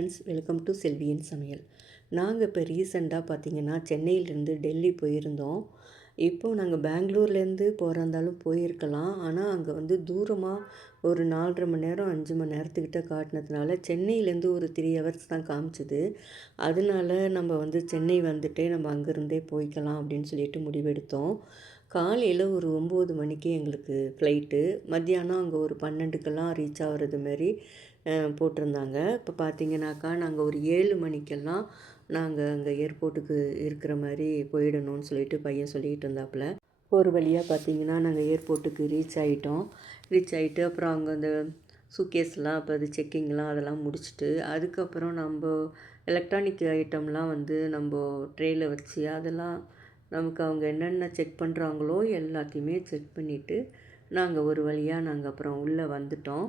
Friends, welcome to செல்வியின் சமையல். நாங்கள் இப்போ ரீசெண்டாக பார்த்திங்கன்னா சென்னையிலேருந்து டெல்லி போயிருந்தோம். இப்போது நாங்கள் பெங்களூர்லேருந்து போகிறதாலும் போயிருக்கலாம். ஆனால் அங்கே தூரமாக ஒரு 4:30 மணி நேரம் 5 மணி நேரத்துக்கிட்ட காட்டினதுனால சென்னையிலேருந்து ஒரு 3 ஹவர்ஸ் தான் காமிச்சிது. அதனால நம்ம சென்னை வந்துட்டே நம்ம அங்கேருந்தே போய்க்கலாம் அப்படின்னு சொல்லிட்டு முடிவெடுத்தோம். காலையில் ஒரு 9 மணிக்கு எங்களுக்கு ஃப்ளைட்டு. மத்தியானம் அங்கே ஒரு 12க்கெல்லாம் ரீச் ஆகிறது மாரி போட்டிருந்தாங்க. இப்போ பார்த்திங்கனாக்கா நாங்கள் ஒரு 7 மணிக்கெல்லாம் நாங்கள் அங்கே ஏர்போர்ட்டுக்கு இருக்கிற மாதிரி போயிடணும்னு சொல்லிட்டு பையன் சொல்லிகிட்டு இருந்தாப்புல. ஒரு வழியாக பார்த்திங்கன்னா நாங்கள் ஏர்போர்ட்டுக்கு ரீச் ஆகிட்டு அப்புறம் அங்கே அந்த சூட்கேஸ்லாம் அப்போ அது செக்கிங்லாம் அதெல்லாம் முடிச்சுட்டு அதுக்கப்புறம் நம்ம எலக்ட்ரானிக் ஐட்டம்லாம் நம்ம ட்ரேயில் வச்சு அதெல்லாம் நமக்கு அவங்க என்னென்ன செக் பண்ணுறாங்களோ எல்லாத்தையுமே செக் பண்ணிவிட்டு நாங்கள் ஒரு வழியாக அப்புறம் உள்ளே வந்துட்டோம்.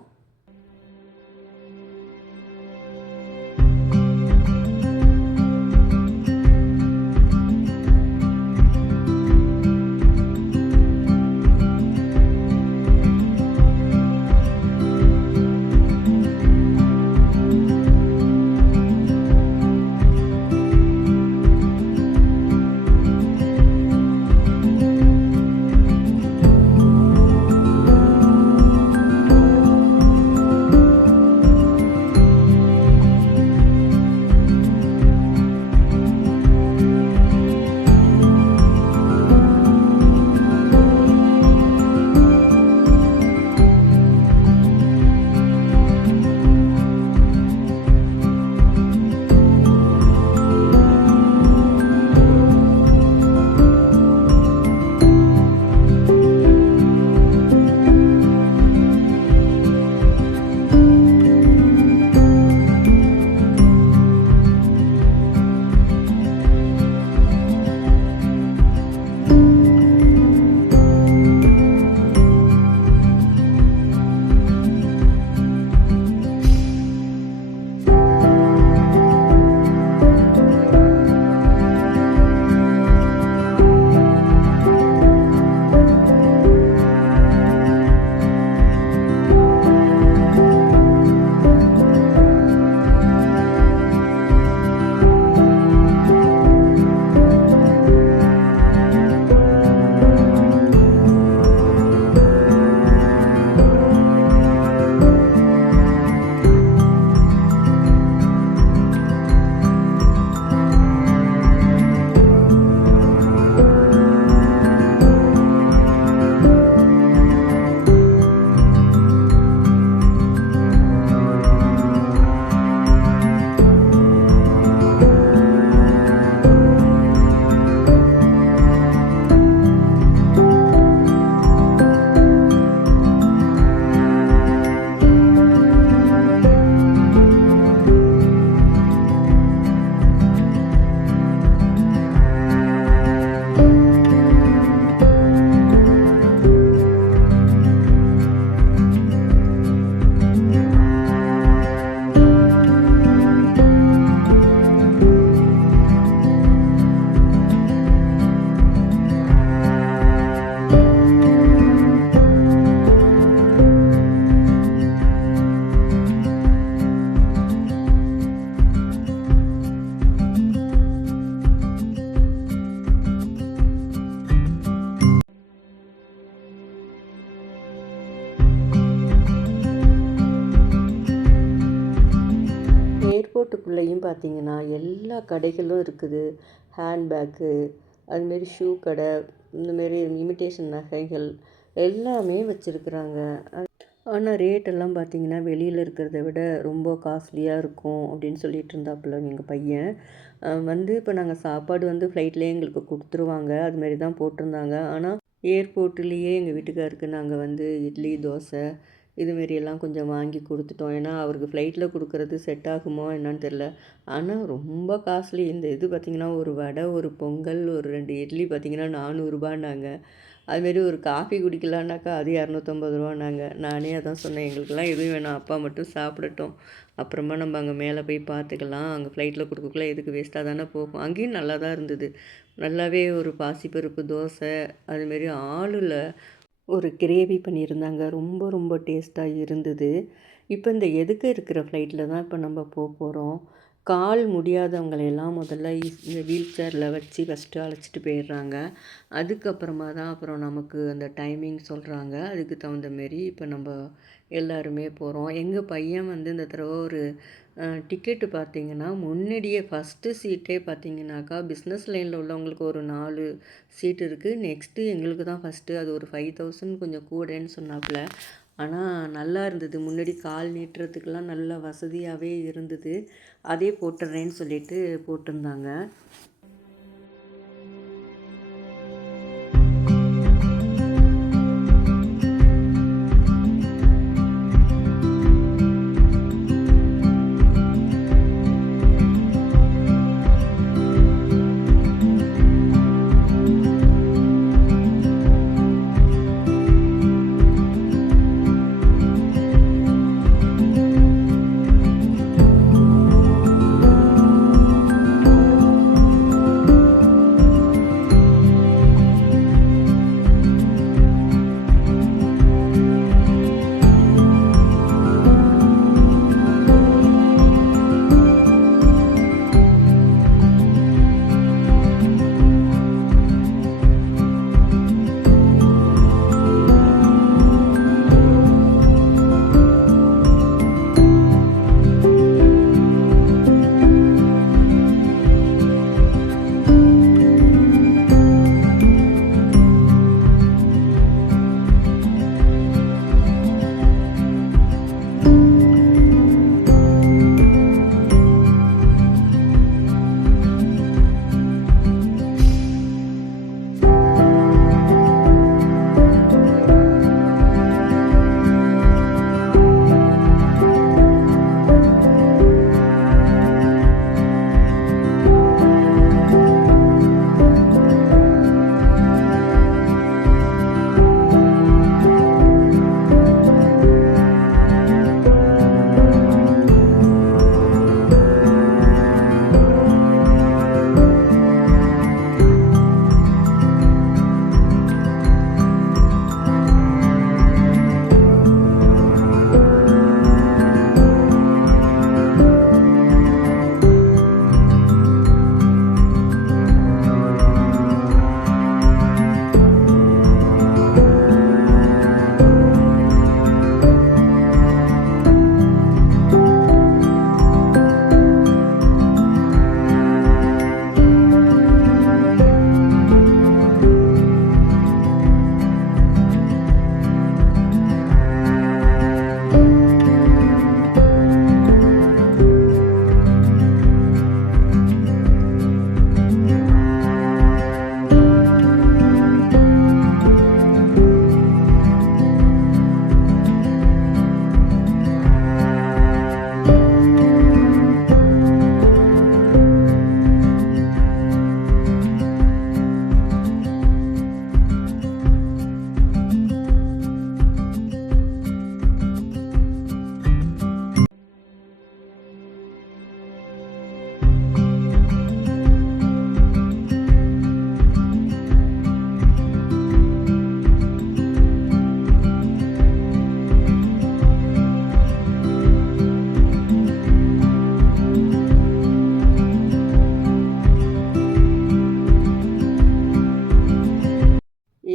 ஏர்போர்ட்டுக்குள்ளேயும் பார்த்திங்கன்னா எல்லா கடைகளும் இருக்குது. ஹேண்ட்பேக்கு, அதுமாரி ஷூ கடை, இந்தமாரி இமிட்டேஷன் நகைகள் எல்லாமே வச்சுருக்குறாங்க. ஆனால் ரேட்டெல்லாம் பார்த்திங்கன்னா வெளியில் இருக்கிறத விட ரொம்ப காஸ்ட்லியாக இருக்கும் அப்படின்னு சொல்லிட்டு இருந்தாப்புல எங்கள் பையன். இப்போ நாங்கள் சாப்பாடு ஃப்ளைட்லேயே எங்களுக்கு கொடுத்துருவாங்க, அதுமாரி தான் போட்டிருந்தாங்க. ஆனால் ஏர்போர்ட்லேயே எங்கள் வீட்டுக்காருக்கு நாங்கள் இட்லி, தோசை இதுமாரியெல்லாம் கொஞ்சம் வாங்கி கொடுத்துட்டோம். ஏன்னா அவருக்கு ஃப்ளைட்டில் கொடுக்குறது செட் ஆகுமோ என்னன்னு தெரில. ஆனால் ரொம்ப காஸ்ட்லி. இந்த இது பார்த்திங்கன்னா ஒரு வடை, ஒரு பொங்கல், ஒரு 2 இட்லி பார்த்திங்கன்னா 400 ரூபான்னாங்க. அதுமாரி ஒரு காஃபி குடிக்கலான்னாக்கா அது 250 ரூபான்னாங்க. நானே அதான் சொன்னேன், எங்களுக்கெல்லாம் எதுவும் வேணாம், அப்பா மட்டும் சாப்பிடட்டும், அப்புறமா நம்ம அங்கே மேலே போய் பார்த்துக்கலாம், அங்கே ஃப்ளைட்டில் கொடுக்கக்குள்ள எதுக்கு வேஸ்ட்டாக தானே போகும். அங்கேயும் நல்லா தான் இருந்தது. நல்லாவே ஒரு பாசிப்பருப்பு தோசை, அதுமாரி ஆளுல ஒரு கிரேவி பண்ணியிருந்தாங்க. ரொம்ப ரொம்ப டேஸ்ட்டாக இருந்தது. இப்போ இந்த எதுக்க இருக்கிற ஃப்ளைட்டில் தான் இப்போ நம்ம போகிறோம். கால் முடியாதவங்களையெல்லாம் முதல்ல இந்த வீல் சேரில் வச்சு ஃபஸ்ட்டு அழைச்சிட்டு போயிடுறாங்க. அதுக்கப்புறமா தான் அப்புறம் நமக்கு அந்த டைமிங் சொல்கிறாங்க. அதுக்கு தகுந்த மாரி இப்போ நம்ம எல்லாருமே போகிறோம். எங்கள் பையன் வந்து இந்த தடவை ஒரு டிக்கெட்டு பார்த்தீங்கன்னா, முன்னாடியே ஃபஸ்ட்டு சீட்டே பார்த்தீங்கன்னாக்கா, பிஸ்னஸ் லைனில் உள்ளவங்களுக்கு ஒரு 4 சீட் இருக்குது. நெக்ஸ்ட்டு எங்களுக்கு தான் ஃபஸ்ட்டு. அது ஒரு 5000 கொஞ்சம் கூடன்னு சொன்னாப்புல. ஆனால் நல்லா இருந்தது. முன்னாடி கால் நீட்டுறதுக்கெல்லாம் நல்ல வசதியாகவே இருந்தது. அதே போட்டுடுறேன்னு சொல்லிட்டு போட்டிருந்தாங்க.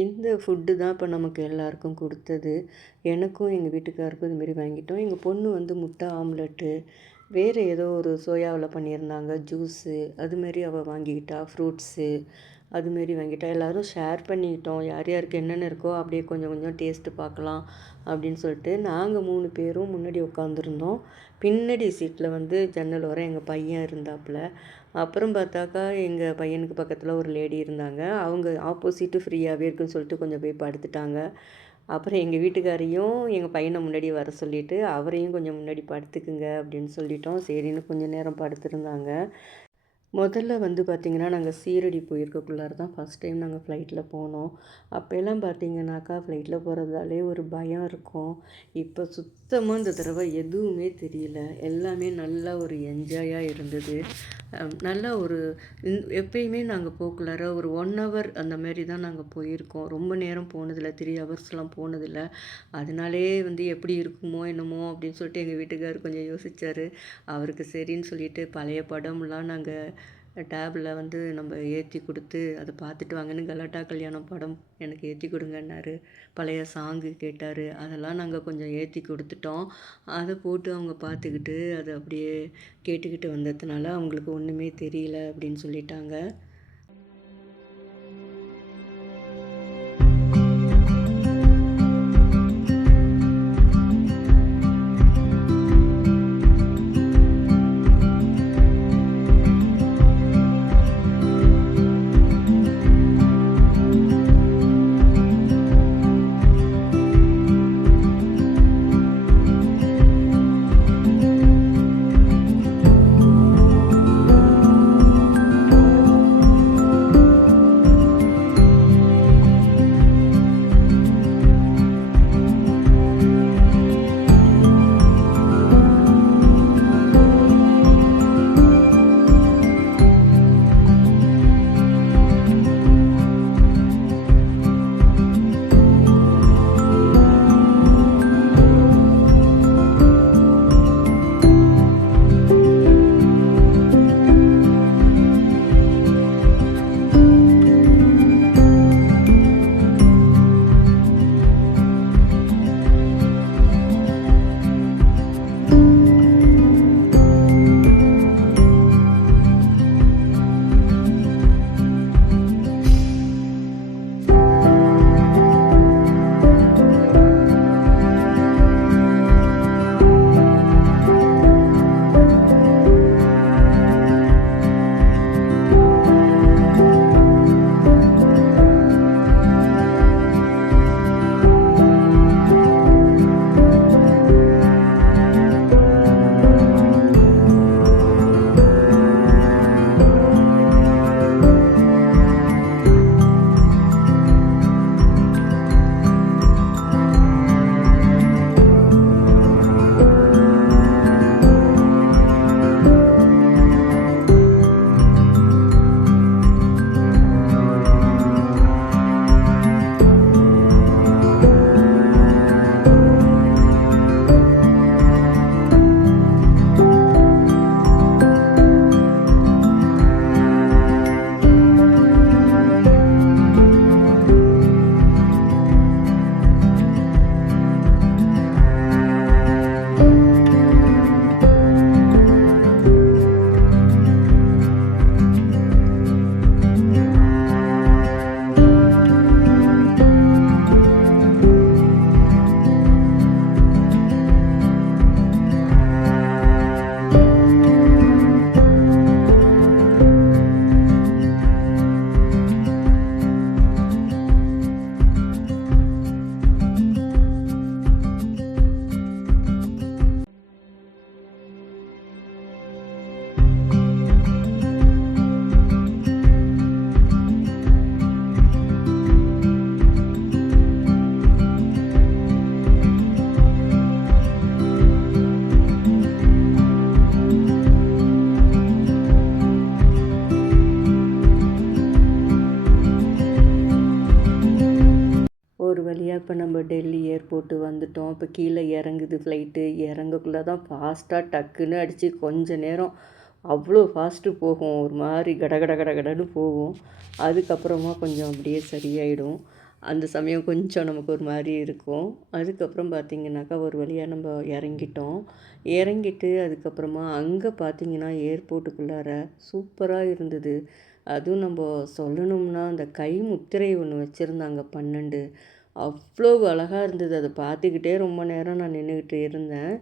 இந்த ஃபுட்டு தான் இப்போ நமக்கு எல்லாருக்கும் கொடுத்தது. எனக்கும் எங்கள் வீட்டுக்காருக்கும் இதுமாரி வாங்கிட்டோம். எங்கள் பொண்ணு வந்து முட்டை ஆம்லெட்டு, வேறு ஏதோ ஒரு சோயாவில் பண்ணியிருந்தாங்க ஜூஸு, அதுமாரி அவள் வாங்கிக்கிட்டா. ஃப்ரூட்ஸு அதுமாரி வாங்கிட்டா. எல்லோரும் ஷேர் பண்ணிக்கிட்டோம். யார் யாருக்கு என்னென்ன இருக்கோ அப்படியே கொஞ்சம் கொஞ்சம் டேஸ்ட்டு பார்க்கலாம் அப்படின்னு சொல்லிட்டு நாங்கள் 3 பேரும் முன்னாடி உட்காந்துருந்தோம். பின்னாடி சீட்டில் வந்து ஜன்னல் ஓரம் எங்கள் பையன் இருந்தாப்புல. அப்புறம் பார்த்தாக்கா எங்கள் பையனுக்கு பக்கத்தில் ஒரு லேடி இருந்தாங்க. அவங்க ஆப்போசிட்டு ஃப்ரீயாகவே இருக்குன்னு சொல்லிட்டு கொஞ்சம் போய் படுத்துட்டாங்க. அப்புறம் எங்கள் வீட்டுக்காரையும் எங்கள் பையனை முன்னாடி வர சொல்லிவிட்டு அவரையும் கொஞ்சம் முன்னாடி படுத்துக்குங்க அப்படின்னு சொல்லிட்டோம். சரின்னு கொஞ்சம் நேரம் படுத்திருந்தாங்க. முதல்ல வந்து பார்த்திங்கன்னா, நாங்க சீரடி போயிருக்கக்குள்ளார தான் ஃபஸ்ட் டைம் நாங்க ஃப்ளைட்டில போனோம். அப்போலாம் பார்த்திங்கனாக்கா, ஃப்ளைட்டில போகிறதாலே ஒரு பயம் இருக்கும். இப்போ சுத்தமா இந்த தடவை எதுவுமே தெரியல. எல்லாமே நல்லா ஒரு என்ஜாயா இருந்தது. நல்லா ஒரு எப்பயுமே நாங்க போக்குள்ளார ஒரு 1 ஹவர் அந்த மாரி தான் நாங்க போயிருக்கோம். ரொம்ப நேரம் போனதில்ல. 3 ஹவர்ஸ்லாம் போனதில்ல. அதனாலேயே வந்து எப்படி இருக்குமோ என்னமோ அப்படின்னு சொல்லிட்டு எங்க வீட்டுக்காரர் கொஞ்சம் யோசிச்சாரு. அவருக்கு சரின்னு சொல்லிட்டு பழைய படம்லாம் நாங்க டேப்ல வந்து நம்ம ஏத்தி குடுத்து, அத பார்த்துட்டு வாங்கன்னு கலாட்டா கல்யாணம் படம் எனக்கு ஏத்தி குடுங்கன்னாரு. பழைய சாங்கு கேட்டாரு. அதெல்லாம் நாங்க கொஞ்சம் ஏத்தி குடுத்துட்டோம். அத போட்டு அவங்க பார்த்துக்கிட்டு, அத அப்படியே கேட்டுக்கிட்டு வந்ததுனால, அவங்களுக்கு ஒண்ணுமே தெரியல அப்படின்னு சொல்லிட்டாங்க. ஒரு வழியாக இப்போ நம்ம டெல்லி ஏர்போர்ட்டு வந்துட்டோம். இப்போ கீழே இறங்குது ஃப்ளைட்டு. இறங்கக்குள்ள தான் ஃபாஸ்ட்டாக டக்குன்னு அடித்து கொஞ்ச நேரம் அவ்வளோ ஃபாஸ்ட்டு போகும். ஒரு மாதிரி கடகட கடகடன்னு போகும். அதுக்கப்புறமா கொஞ்சம் அப்படியே சரியாயிடும். அந்த சமயம் கொஞ்சம் நமக்கு ஒரு மாதிரி இருக்கும். அதுக்கப்புறம் பார்த்திங்கனாக்கா ஒரு வழியாக நம்ம இறங்கிட்டோம். இறங்கிட்டு அதுக்கப்புறமா அங்கே பார்த்திங்கன்னா ஏர்போர்ட்டுக்குள்ளார சூப்பராக இருந்தது. அதுவும் நம்ம சொல்லணும்னா அந்த கை முத்திரை ஒன்று வச்சுருந்தாங்க 12. அவ்வளோ அழகாக இருந்தது. அதை பார்த்துக்கிட்டே ரொம்ப நேரம் நான் நின்றுக்கிட்டு இருந்தேன்.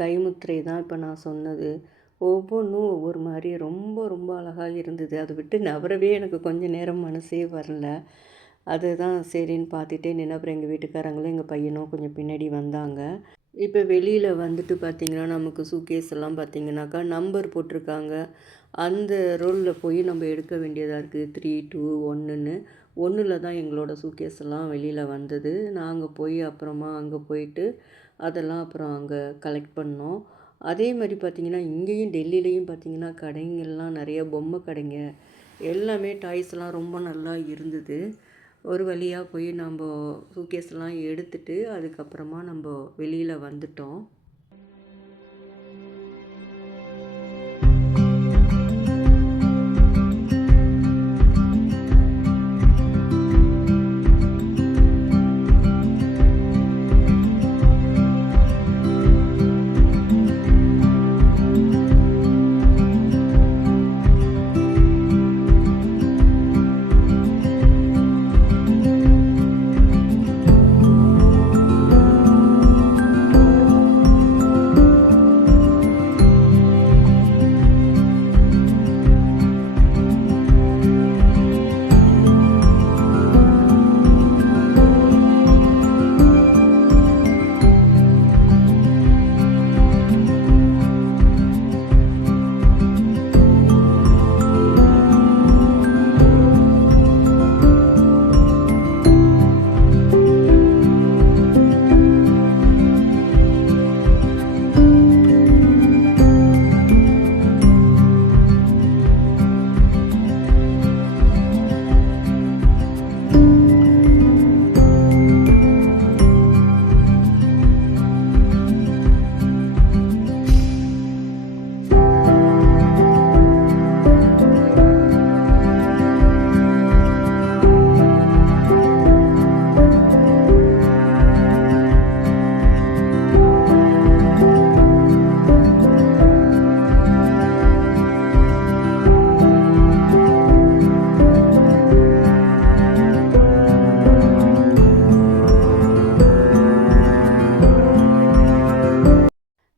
கைமுத்திரை தான் இப்போ நான் சொன்னது. ஒவ்வொன்னும் ஒவ்வொரு மாரி ரொம்ப ரொம்ப அழகா இருந்தது. அத விட்டு நகரவே எனக்கு கொஞ்ச நேரம் மனசே வரல. அதுதான் சரின்னு பார்த்துட்டே நின்னேன். அப்புறம் எங்கள் வீட்டுக்காரங்களும், எங்கள் பையனும் கொஞ்சம் பின்னாடி வந்தாங்க. இப்போ வெளியில வந்துட்டு பார்த்தீங்கன்னா, நமக்கு சூட்கேஸ் எல்லாம் பார்த்தீங்கன்னாக்கா, நம்பர் போட்டிருக்காங்க. அந்த ரோல்ல போய் நம்ம எடுக்க வேண்டியதா இருக்குது. 3, 2, 1ன்னு. 1ல தான் எங்களோட சூட்கேஸ் எல்லாம் வெளியில வந்தது. நாங்க போய் அப்புறமா அங்க போயிட்டு, அதெல்லாம் அப்புறம் அங்க கலெக்ட் பண்ணோம். அதே மாரி பார்த்தீங்கன்னா, இங்கேயும் டெல்லிலயும் பார்த்தீங்கன்னா, கடைங்கள்லாம் நெறைய பொம்மை கடைங்க, எல்லாமே டாய்ஸ்லாம் ரொம்ப நல்லா இருந்தது. ஒரு வழியா போய் நம்ப சூட்கேஸ்லாம் எடுத்துட்டு, அதுக்கப்புறமா நம்ப வெளியில வந்துட்டோம்.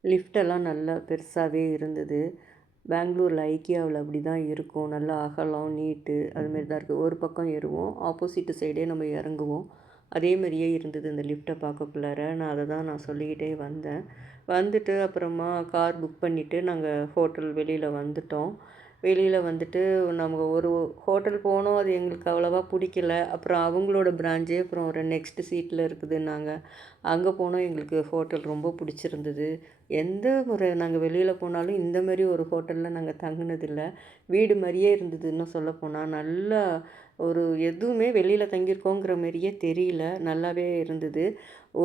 லிஃப்ட்டெல்லாம் நல்லா பெருசாவே இருந்தது. பெங்களூர்ல ஐக்கியாவுல அப்படி தான் இருக்கும். நல்லா அகலம், நீட்டு அதுமாரி தான் இருக்குது. ஒரு பக்கம் ஏறுவோம், ஆப்போசிட் சைடே நம்ம இறங்குவோம். அதே மாரியே இருந்தது இந்த லிஃப்ட்டை பார்க்கக்குள்ளார. நான் அதை தான் நான் சொல்லிக்கிட்டே வந்தேன். வந்துட்டு அப்புறமா கார் புக் பண்ணிவிட்டு நாங்கள் ஹோட்டல் வெளியில் வந்துட்டோம். வெளியில் வந்துட்டு நம்ம ஒரு ஹோட்டல் போனோம். அது எங்களுக்கு அவ்வளோவா பிடிக்கல. அப்புறம் அவங்களோட பிரான்ச்சே அப்புறம் ஒரு நெக்ஸ்ட் சீட்டில் இருக்குதுன்னாங்க. அங்கே போனோம். எங்களுக்கு ஹோட்டல் ரொம்ப பிடிச்சிருந்தது. எந்த ஒரு நாங்கள் வெளியில் போனாலும் இந்த மாதிரி ஒரு ஹோட்டலில் நாங்கள் தங்குனதில்ல. வீடு மாதிரியே இருந்தது. இன்னும் சொல்லப்போனால் நல்லா ஒரு எதுவுமே வெளியில் தங்கியிருக்கோங்கிற மாரியே தெரியல. நல்லாவே இருந்தது. ஓ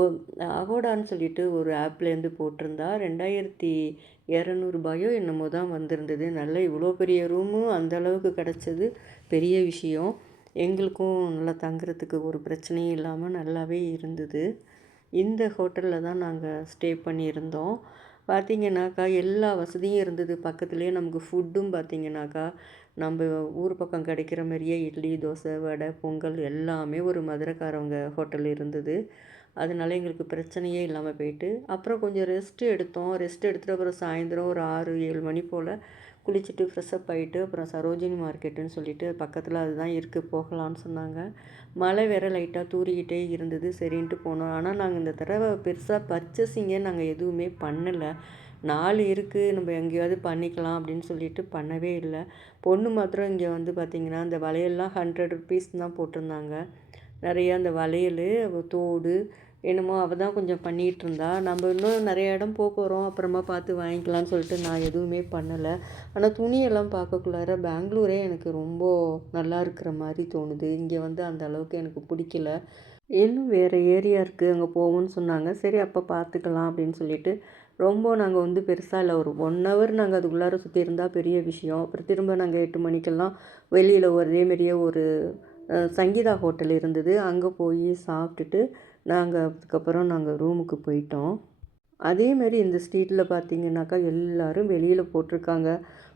அகோடான்னு சொல்லிட்டு ஒரு ஆப்லேருந்து போட்டிருந்தா ரூ. 2200 என்னமோ தான் வந்திருந்தது. நல்லா இவ்வளோ பெரிய ரூமும் அந்த அளவுக்கு கிடச்சது பெரிய விஷயம். எங்களுக்கும் நல்லா தங்குறதுக்கு ஒரு பிரச்சனையும் இல்லாமல் நல்லாவே இருந்தது. இந்த ஹோட்டலில் தான் நாங்கள் ஸ்டே பண்ணியிருந்தோம். பார்த்தீங்கன்னாக்கா எல்லா வசதியும் இருந்தது. பக்கத்துலேயே நமக்கு ஃபுட்டும் பார்த்தீங்கன்னாக்கா, நம்ம ஊர் பக்கம் கிடைக்கிற மாரியே இட்லி, தோசை, வடை, பொங்கல் எல்லாமே ஒரு மதுரைக்காரவங்க ஹோட்டல் இருந்தது. அதனால எங்களுக்கு பிரச்சனையே இல்லாமல் போயிட்டு, அப்புறம் கொஞ்சம் ரெஸ்ட் எடுத்தோம். ரெஸ்ட் எடுத்துட்டு அப்புறம் சாயந்தரம் ஒரு 6, 7 மணி போல் குளிச்சுட்டு ஃப்ரெஷ்ஷப் ஆகிட்டு அப்புறம் சரோஜினி மார்க்கெட்டுன்னு சொல்லிட்டு பக்கத்தில் அதுதான் இருக்குது, போகலான்னு சொன்னாங்க. மழை வேற லைட்டாக தூறிக்கிட்டே இருந்தது. சரின்ட்டு போனோம். ஆனால் நாங்கள் இந்த தடவை பெருசாக பர்ச்சேசிங்கே நாங்கள் எதுவுமே பண்ணலை. 4 இருக்குது, நம்ம எங்கேயாவது பண்ணிக்கலாம் அப்படின்னு சொல்லிட்டு பண்ணவே இல்லை. பொண்ணு மாத்திரம் இங்கே வந்து பார்த்திங்கன்னா இந்த வளையல்லாம் ₹100 தான் போட்டிருந்தாங்க. நிறையா அந்த வளையல், தோடு என்னமோ அவள் தான் கொஞ்சம் பண்ணிகிட்டு இருந்தா. நம்ம இன்னும் நிறைய இடம் போகிறோம், அப்புறமா பார்த்து வாங்கிக்கலாம்னு சொல்லிட்டு நான் எதுவுமே பண்ணலை. ஆனால் துணியெல்லாம் பார்க்கக்குள்ளார பெங்களூரே எனக்கு ரொம்ப நல்லா இருக்கிற மாதிரி தோணுது. இங்கே வந்து அந்த அளவுக்கு எனக்கு பிடிக்கல. இன்னும் வேறு ஏரியா இருக்குது, அங்கே போவோம்னு சொன்னாங்க. சரி அப்போ பார்த்துக்கலாம் அப்படின்னு சொல்லிட்டு ரொம்ப நாங்கள் வந்து பெருசாக இல்லை, ஒரு 1 ஹவர் நாங்கள் அதுக்குள்ளார சுற்றி இருந்தால் பெரிய விஷயம். அப்புறம் திரும்ப நாங்கள் 8 மணிக்கெல்லாம் வெளியில் ஒரே மாரியே ஒரு சங்கீதா ஹோட்டல் இருந்தது. அங்கே போய் சாப்பிட்டுட்டு அதுக்கப்புறம் நாங்கள் ரூமுக்கு போயிட்டோம். அதேமாரி இந்த ஸ்ட்ரீட்டில் பார்த்தீங்கன்னாக்கா எல்லோரும் வெளியில் போட்டிருக்காங்க.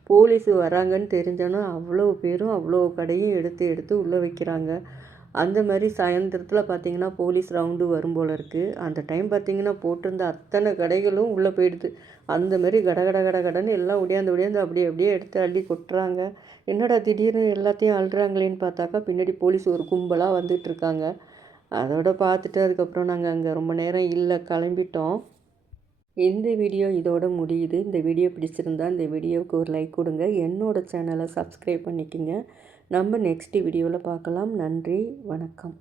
போலீஸு வராங்கன்னு தெரிஞ்சோன்னா அவ்வளோ பேரும் அவ்வளோ கடையும் எடுத்து எடுத்து உள்ளே வைக்கிறாங்க. அந்த மாதிரி சாயந்தரத்தில் பார்த்திங்கன்னா போலீஸ் ரவுண்டு வரும் போல் இருக்குது. அந்த டைம் பார்த்திங்கன்னா போட்டிருந்த அத்தனை கடைகளும் உள்ளே போயிடுது. அந்த மாதிரி கடன்னு எல்லாம் ஒடியாந்து அப்படியே அப்படியே எடுத்து அள்ளி கொட்டுறாங்க. என்னடா திடீர்னு எல்லாத்தையும் அள்ளுறாங்களேன்னு பார்த்தாக்கா பின்னாடி போலீஸ் ஒரு கும்பலாக வந்துட்டுருக்காங்க. அதோட பார்த்துட்டு அதுக்கப்புறம் நாங்கள் அங்கே ரொம்ப நேரம் இல்லை, கிளம்பிட்டோம். இந்த வீடியோ இதோட முடியுது. இந்த வீடியோ பிடிச்சிருந்தா இந்த வீடியோவுக்கு ஒரு லைக் கொடுங்க. என்னோடய சேனலை சப்ஸ்கிரைப் பண்ணிக்கோங்க. நம்ம நெக்ஸ்ட் வீடியோவில் பார்க்கலாம். நன்றி, வணக்கம்.